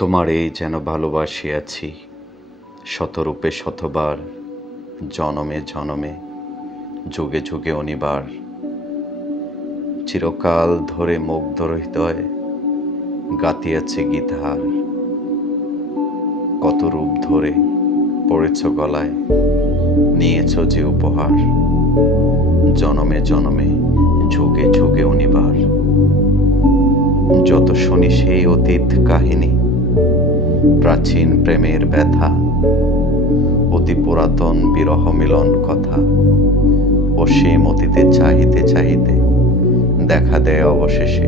তোমারে যেন ভালোবাসিয়াছি শতরূপে শতবার, জনমে জনমে, যুগে যুগে অনিবার। চিরকাল ধরে মুগ্ধ হৃদয় গাতিয়াছে গীতহার। কত রূপ ধরে পড়েছ গলায়, নিয়েছ যে উপহার। জনমে জনমে, যুগে যুগে অনিবার। যত শুনি সেই অতীত কাহিনী, প্রাচীন প্রেমের ব্যথা, অতি পুরাতন বিরহ মিলন কথা, অসীম অতীতে চাহিতে চাহিতে দেখা দেয় অবশেষে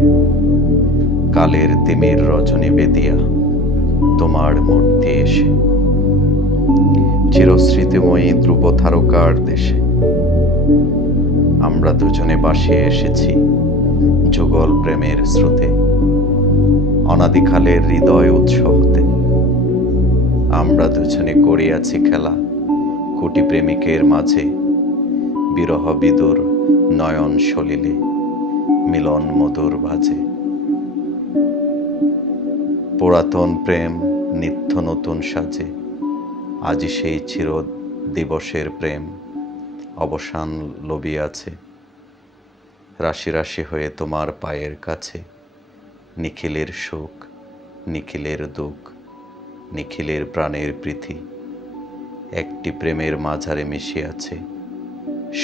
কালের তিমির রজনী বেদিয়া তোমার মূর্তি এসে। চিরস্মৃতিময়ী ধ্রুব তারকার দেশে আমরা দুজনে বাসিয়ে এসেছি যুগল প্রেমের স্রোতে, অনাদিকালের হৃদয় উৎস হতে। আমরা দুজনে করিয়াছি খেলা কোটি প্রেমিকের মাঝে, বিরহ বিদুর নয়ন সলিলে মিলন মধুর বাজে। পুরাতন প্রেম নিত্য নতুন সাজে, আজি সেই চির দিবসের প্রেম অবসান লবিয়াছে। রাশি রাশি হয়ে তোমার পায়ের কাছে, নিখিলের সুখ, নিখিলের দুঃখ, নিখিলের প্রাণের প্রীতি একটি প্রেমের মাঝারে মিশিয়াছে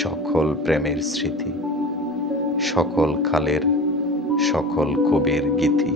সকল প্রেমের স্মৃতি, সকল কালের সকল কবির গীতি।